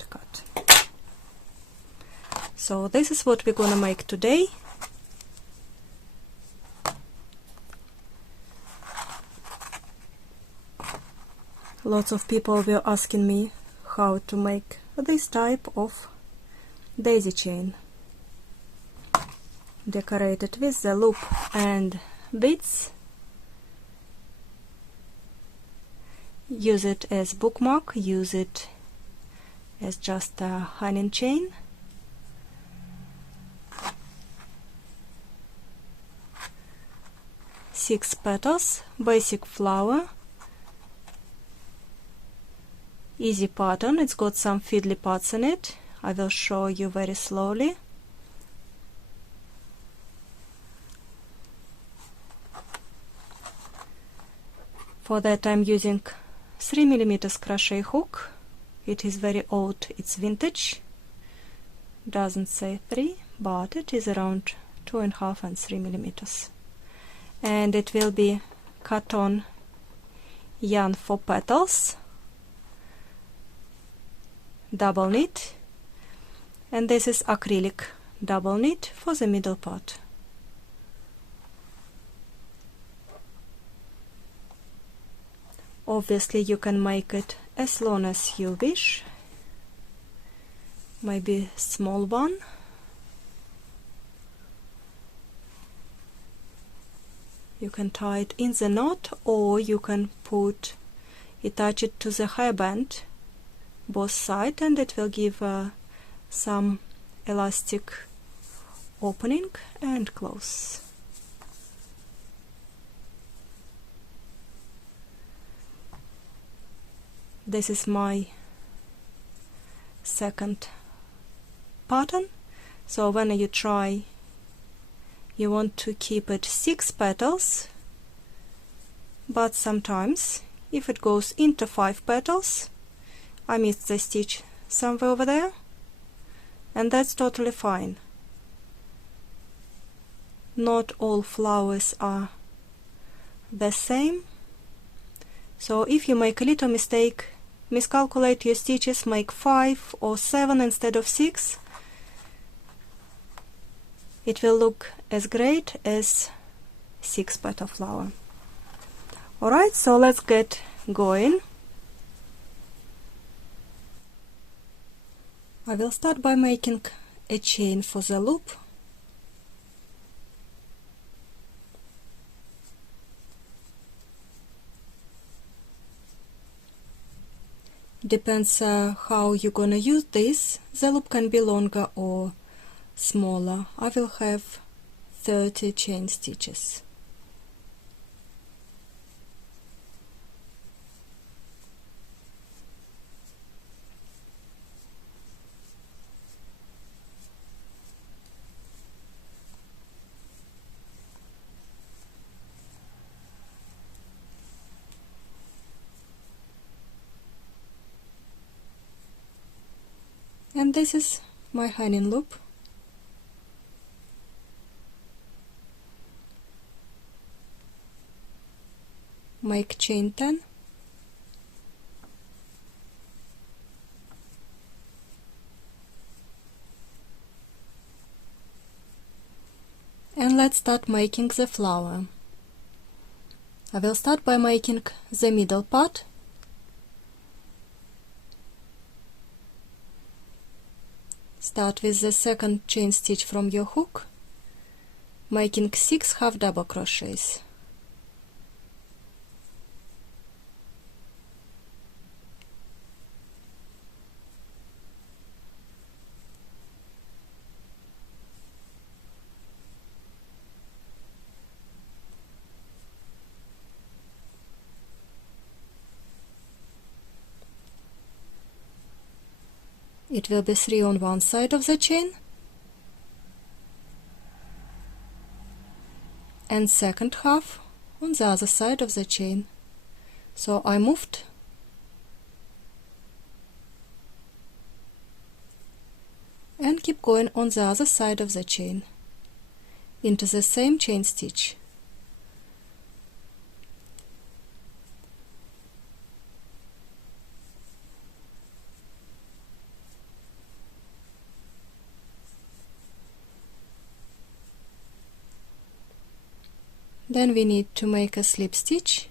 and cut. So this is what we're gonna make today. Lots of people were asking me how to make this type of daisy chain, decorated with the loop and beads. Use it as bookmark, use it as just a hanging chain. Six petals, basic flower, easy pattern. It's got some fiddly parts in it. I will show you very slowly. For that I'm using 3mm crochet hook. It is very old, it's vintage. Doesn't say 3, but it is around 2.5 and 3mm. And it will be cotton yarn for petals, double knit, and this is acrylic double knit for the middle part. Obviously you can make it as long as you wish, maybe small one. You can tie it in the knot, or you can attach it to the hairband, both sides, and it will give some elastic opening and close. This is my second pattern. So when you try, you want to keep it 6 petals, but sometimes if it goes into 5 petals, I missed the stitch somewhere over there, and that's totally fine. Not all flowers are the same, so if you make a little mistake, miscalculate your stitches, make 5 or 7 instead of 6, it will look as great as 6 petal flower. Alright, so let's get going. I will start by making a chain for the loop. Depends how you're gonna use this. The loop can be longer or smaller. I will have 30 chain stitches. And this is my hanging loop. Make chain 10. And let's start making the flower. I will start by making the middle part. Start with the second chain stitch from your hook, making 6 half double crochets. It will be 3 on one side of the chain and second half on the other side of the chain. So I moved and keep going on the other side of the chain into the same chain stitch. Then we need to make a slip stitch.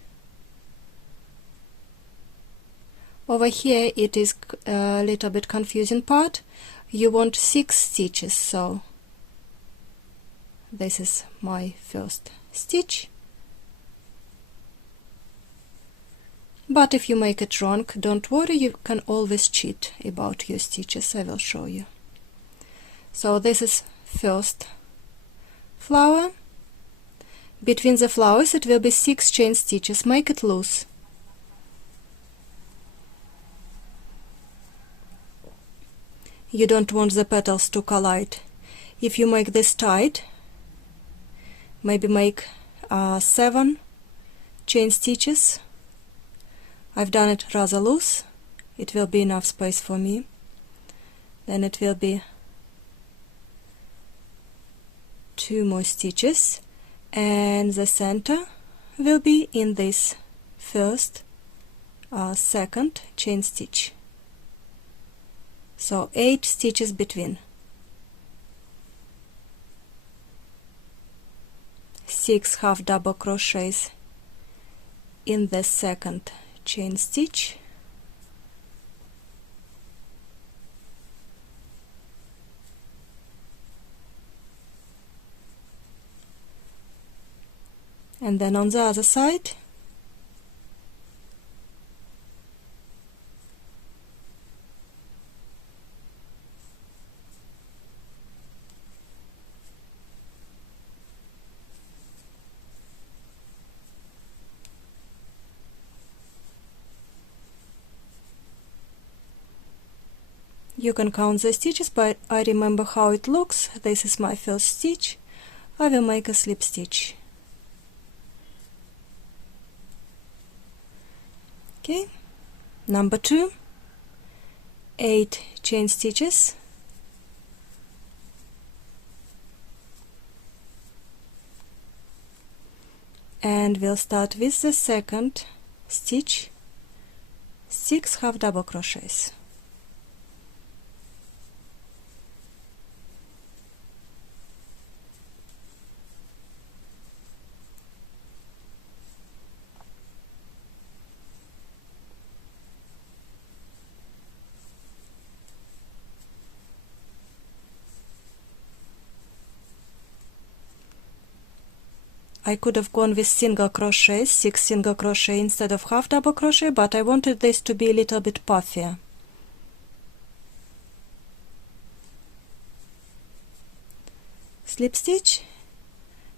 Over here it is a little bit confusing part. You want 6 stitches, so this is my first stitch. But if you make it wrong, don't worry, you can always cheat about your stitches. I will show you. So this is first flower. Between the flowers it will be 6 chain stitches. Make it loose. You don't want the petals to collide. If you make this tight, maybe make 7 chain stitches. I've done it rather loose. It will be enough space for me. Then it will be 2 more stitches, and the center will be in this first second chain stitch. So 8 stitches between. 6 half double crochets in the second chain stitch, and then on the other side you can count the stitches, but I remember how it looks. This is my first stitch. I will make a slip stitch. Okay, number 2, 8 chain stitches, and we'll start with the second stitch, 6 half double crochets. I could have gone with single crochet, 6 single crochet instead of half double crochet, but I wanted this to be a little bit puffier. Slip stitch,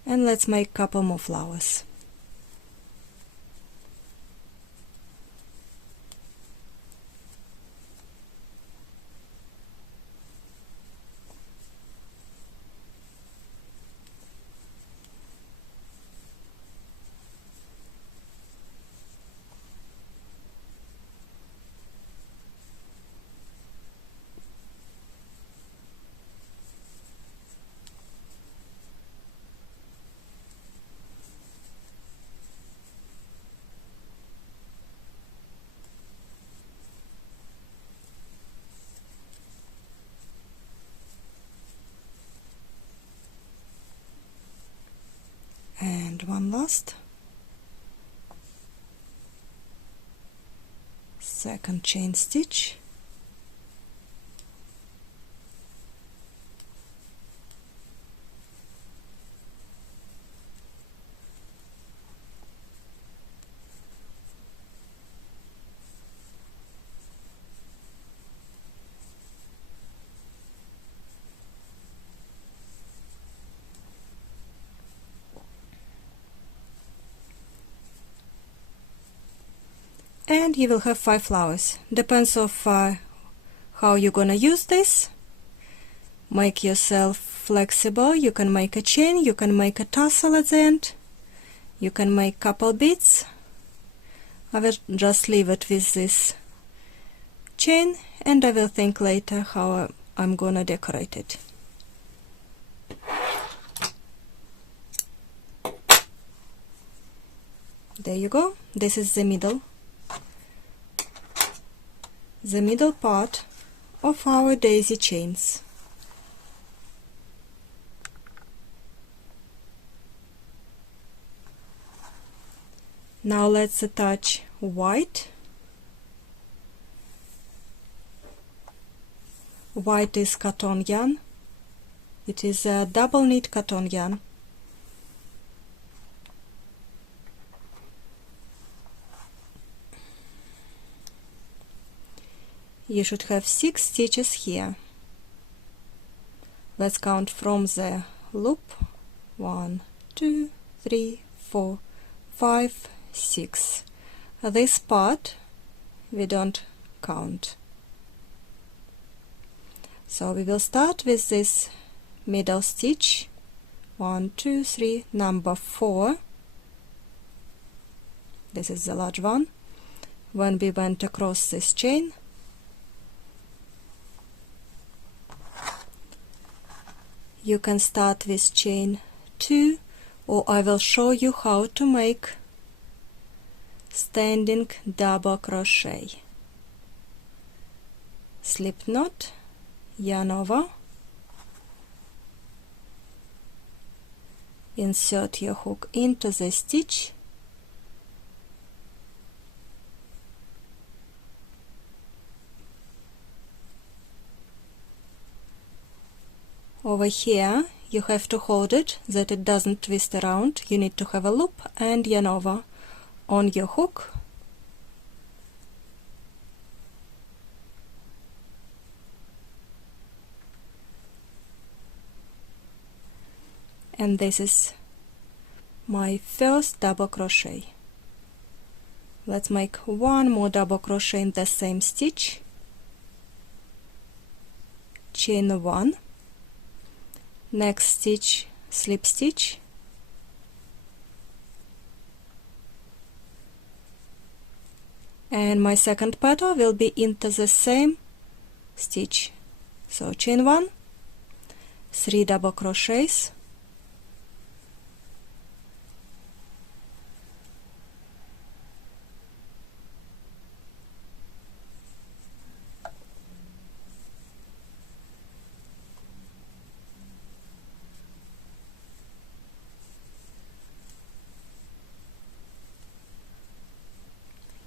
and let's make a couple more flowers. And one last, second chain stitch, and you will have 5 flowers. Depends of how you're gonna use this. Make yourself flexible. You can make a chain, you can make a tassel at the end, you can make couple beads. I will just leave it with this chain, and I will think later how I'm gonna decorate it. There you go. This is the middle part of our daisy chains. Now let's attach white. White is cotton yarn. It is a double knit cotton yarn. You should have 6 stitches here. Let's count from the loop. 1, 2, 3, 4, 5, 6. This part we don't count. So we will start with this middle stitch. 1, 2, 3, number 4. This is the large one. When we went across this chain, you can start with chain 2, or I will show you how to make standing double crochet. Slip knot, yarn over, insert your hook into the stitch, over here you have to hold it that it doesn't twist around. You need to have a loop and yarn over on your hook. And this is my first double crochet. Let's make one more double crochet in the same stitch. Chain 1. Next stitch, slip stitch, and my second petal will be into the same stitch. So chain 1, 3 double crochets,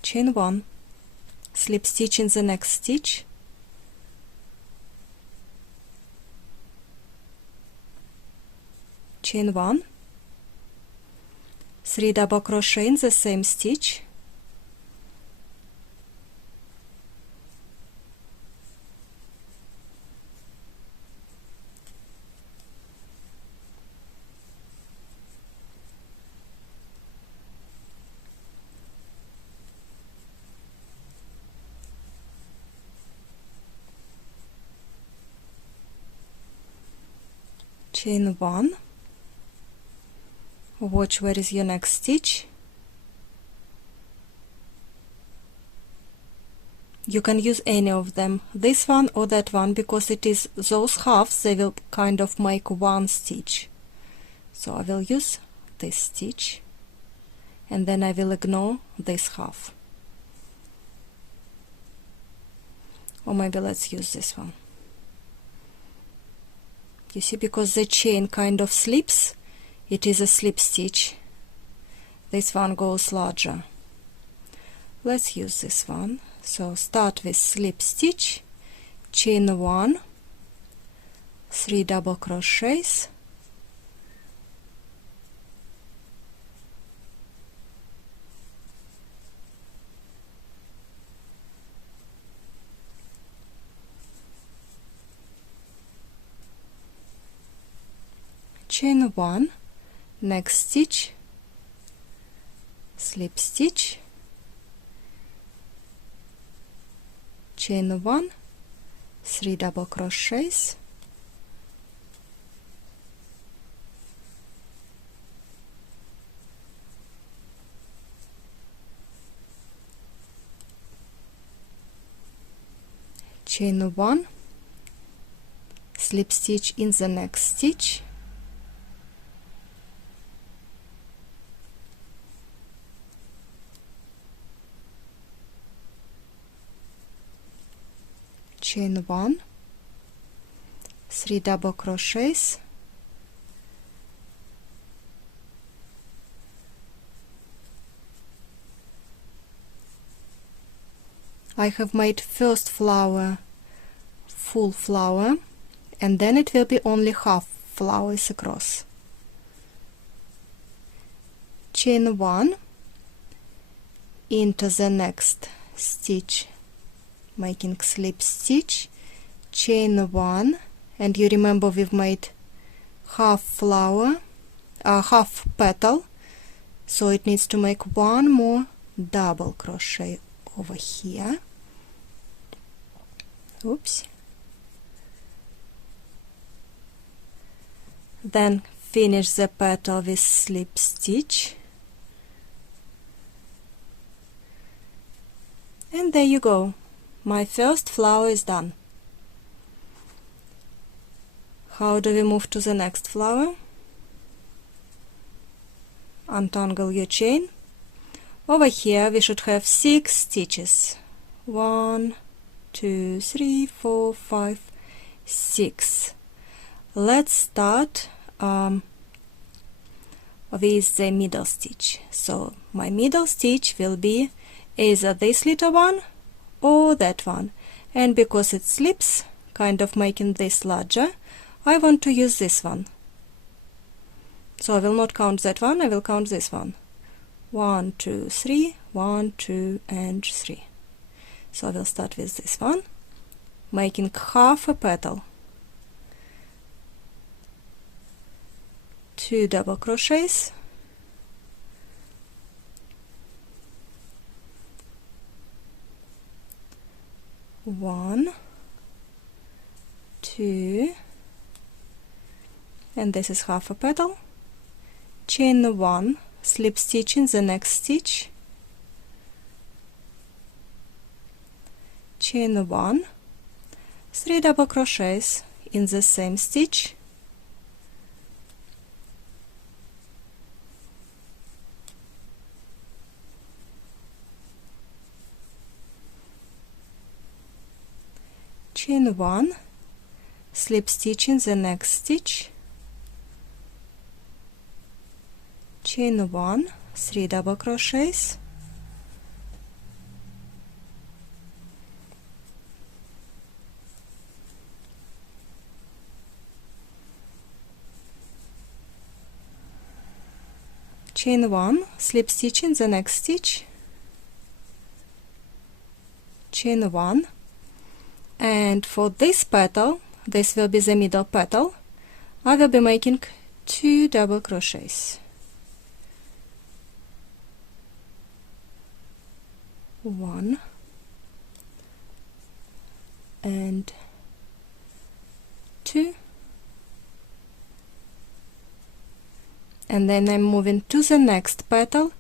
chain 1, slip stitch in the next stitch, chain 1, 3 double crochet in the same stitch, chain 1, watch where is your next stitch. You can use any of them, this one or that one, because it is those halves, they will kind of make one stitch. So I will use this stitch and then I will ignore this half. Or maybe let's use this one. You see, because the chain kind of slips, it is a slip stitch. This one goes larger. Let's use this one. So start with slip stitch, chain 1, 3 double crochets, chain 1, next stitch, slip stitch, chain 1, 3 double crochets, chain 1, slip stitch in the next stitch, chain 1, 3 double crochets, I have made first flower full flower, and then it will be only half flowers across. Chain 1 into the next stitch, making slip stitch, chain 1, and you remember we've made half flower, half petal, so it needs to make one more double crochet over here. Oops. Then finish the petal with slip stitch, and there you go, my first flower is done. How do we move to the next flower? Untangle your chain. Over here we should have 6 stitches. 1, 2, 3, 4, 5, 6. Let's start with the middle stitch. So my middle stitch will be either this little one or that one, and because it slips, kind of making this larger, I want to use this one. So I will not count that one, I will count this one. 1, 2, 3, 1, 2, and 3. So I will start with this one, making half a petal. 2 double crochets, 1, 2, and this is half a petal, chain 1, slip stitch in the next stitch, chain 1, 3 double crochets in the same stitch, chain 1, slip stitch in the next stitch, chain 1, 3 double crochets, chain 1, slip stitch in the next stitch, chain 1, and for this petal, this will be the middle petal, I will be making 2 double crochets. 1 and 2, and then I'm moving to the next petal,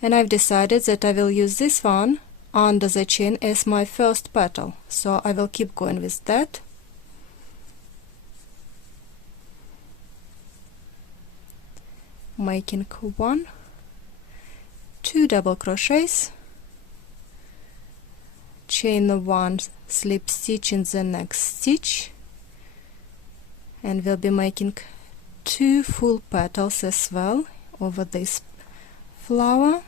and I've decided that I will use this one under the chain as my first petal, so I will keep going with that. Making 1, 2 double crochets, chain 1, slip stitch in the next stitch, and we'll be making 2 full petals as well over this flower.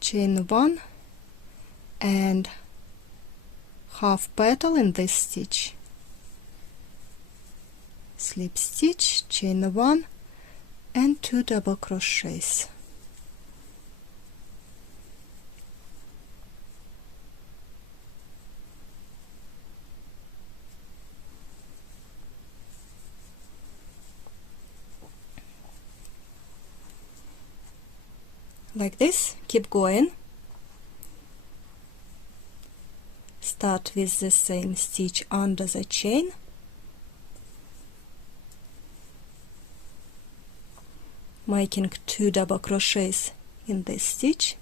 Chain 1 and half petal in this stitch, slip stitch, chain 1 and 2 double crochets. Like this, keep going. Start with the same stitch under the chain, making 2 double crochets in this stitch.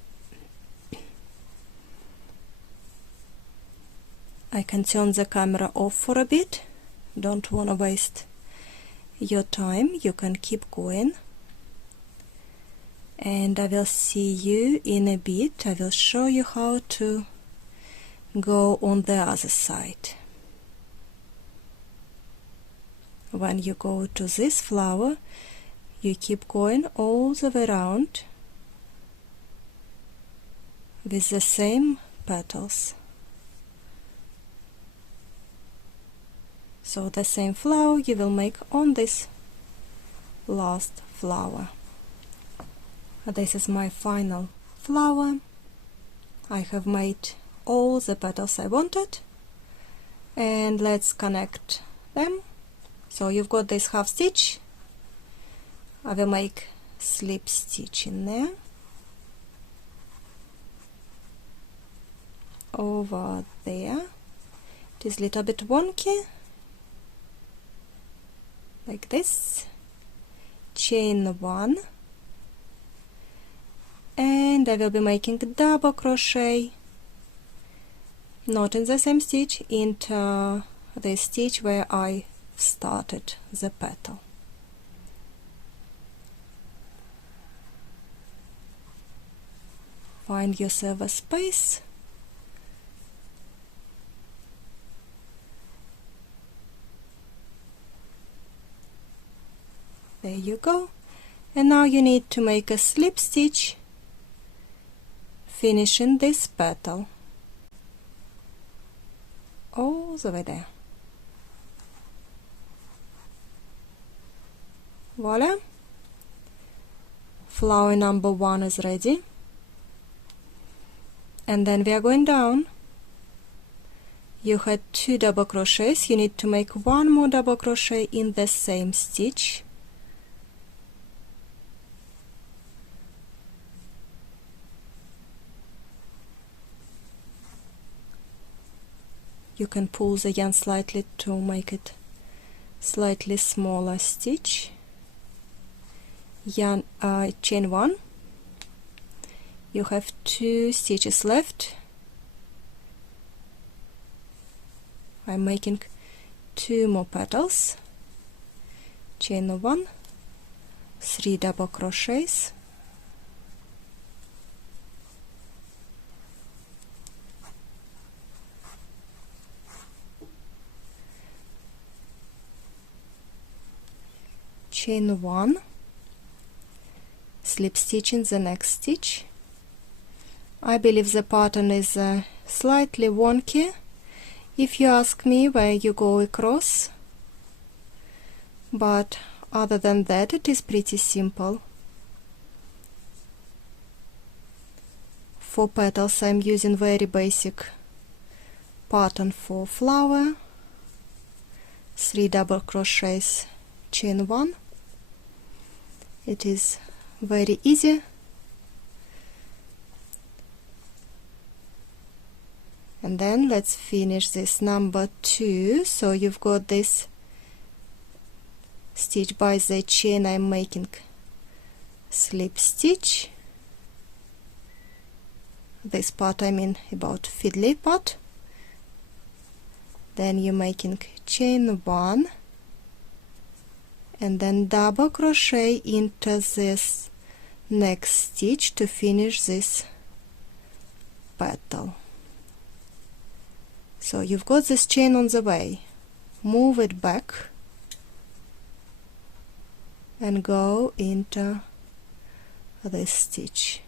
I can turn the camera off for a bit. Don't want to waste your time. You can keep going. And I will see you in a bit. I will show you how to go on the other side. When you go to this flower, you keep going all the way around with the same petals. So the same flower you will make on this last flower. This is my final flower. I have made all the petals I wanted, and let's connect them. So you've got this half stitch. I will make slip stitch in there, over there. It is a little bit wonky, like this. Chain 1, and I will be making double crochet, not in the same stitch, into the stitch where I started the petal. Find yourself a space. There you go. And now you need to make a slip stitch finishing this petal all the way there. Voila! Flower number 1 is ready. And then we are going down. You had 2 double crochets. You need to make 1 more double crochet in the same stitch. You can pull the yarn slightly to make it slightly smaller stitch. Chain 1. You have 2 stitches left. I'm making 2 more petals. Chain 1, 3 double crochets. Chain 1, slip stitch in the next stitch. I believe the pattern is slightly wonky, if you ask me, where you go across, but other than that it is pretty simple. For petals I'm using very basic pattern for flower. 3 double crochets, chain 1. It is very easy. And then let's finish this number 2. So you've got this stitch by the chain. I'm making slip stitch. This part I mean about fiddly part. Then you're making chain 1, and then double crochet into this next stitch to finish this petal. So you've got this chain on the way. Move it back and go into this stitch.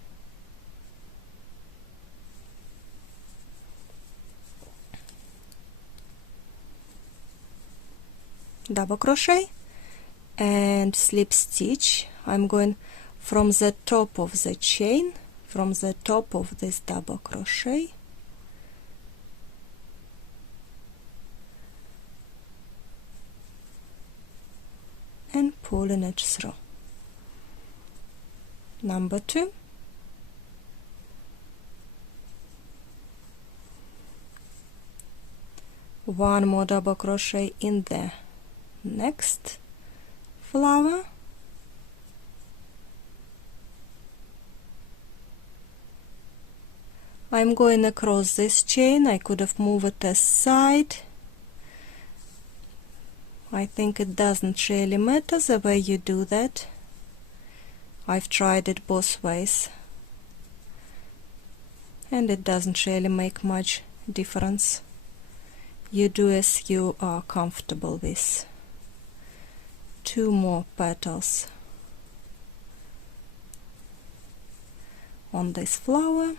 Double crochet and slip stitch. I'm going from the top of the chain, from the top of this double crochet, and pulling it through. Number 2. One more double crochet in the next flower, I'm going across this chain. I could have moved it aside. I think it doesn't really matter the way you do that. I've tried it both ways, and it doesn't really make much difference. You do as you are comfortable with. 2 more petals on this flower.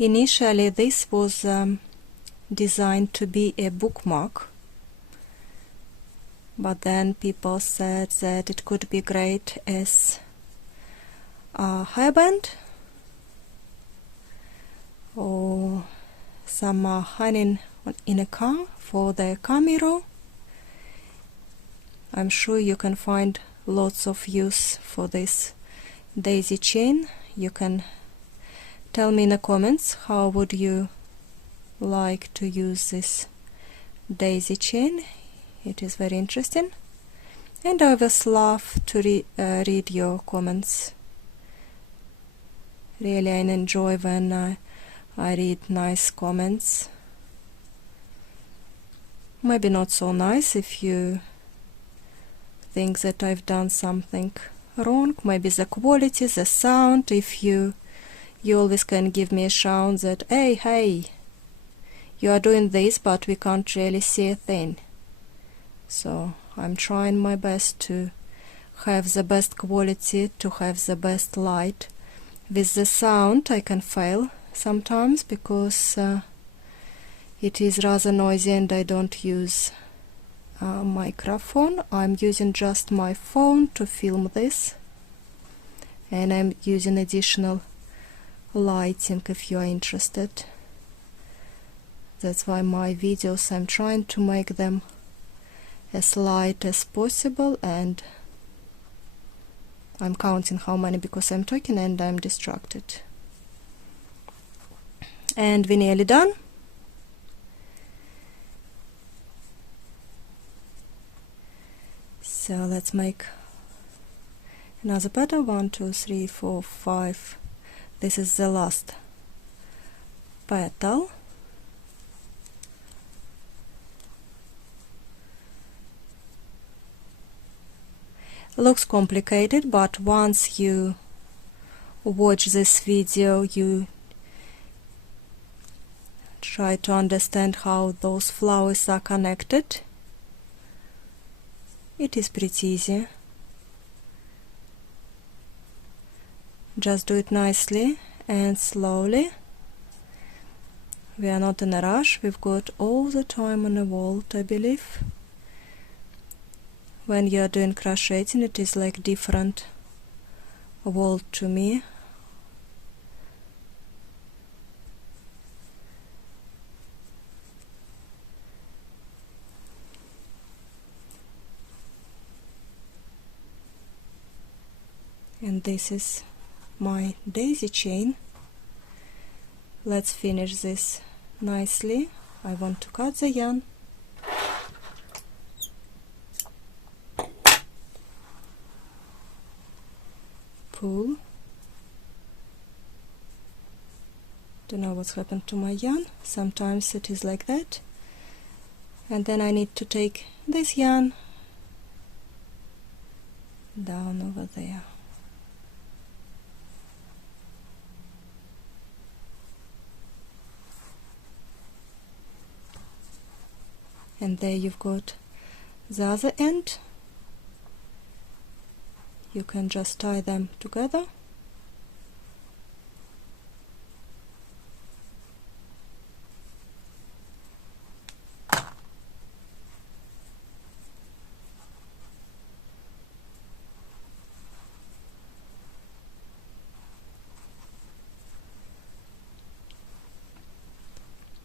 Initially this was designed to be a bookmark, but then people said that it could be great as a hairband or some hanging in a car for the car mirror. I'm sure you can find lots of use for this daisy chain. You can tell me in the comments how would you like to use this daisy chain. It is very interesting, and I always love to read your comments. Really, I enjoy when I read nice comments. Maybe not so nice if you think that I've done something wrong. Maybe the quality, the sound. If you always can give me a shout that hey, you are doing this, but we can't really see a thing. So I'm trying my best to have the best quality, to have the best light. With the sound I can fail sometimes because it is rather noisy and I don't use a microphone. I'm using just my phone to film this, and I'm using additional lighting if you are interested. That's why my videos, I'm trying to make them as light as possible, and I'm counting how many because I'm talking and I'm distracted. And we're nearly done. So let's make another petal. 1, 2, 3, 4, 5. This is the last petal. Looks complicated, but once you watch this video, you try to understand how those flowers are connected. It is pretty easy. Just do it nicely and slowly. We are not in a rush. We've got all the time on the vault, I believe. When you are doing crocheting, it is like different world to me. And this is my daisy chain. Let's finish this nicely. I want to cut the yarn. Pull. Don't know what's happened to my yarn. Sometimes it is like that. And then I need to take this yarn down over there. And there you've got the other end. You can just tie them together.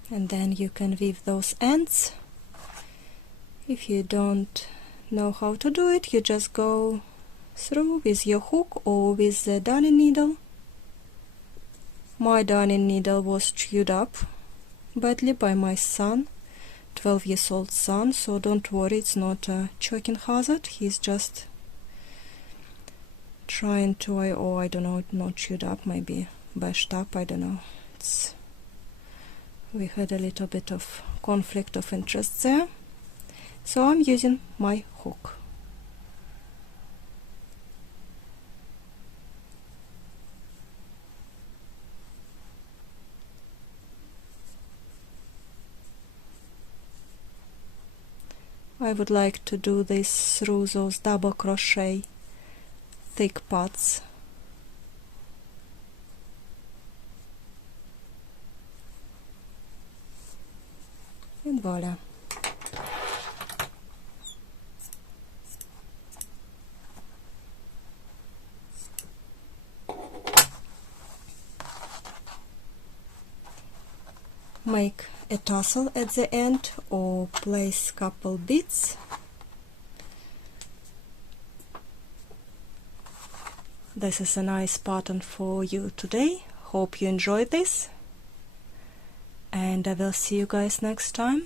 And then you can weave those ends. If you don't know how to do it, you just go through with your hook or with the darning needle. My darning needle was chewed up badly by my son, 12-year-old son, so don't worry, it's not a choking hazard. He's just trying to, or I don't know, not chewed up, maybe bashed up, I don't know. We had a little bit of conflict of interest there. So I'm using my hook. I would like to do this through those double crochet thick parts. And voila. Make a tassel at the end or place couple beads. This is a nice pattern for you today. Hope you enjoyed this, and I will see you guys next time.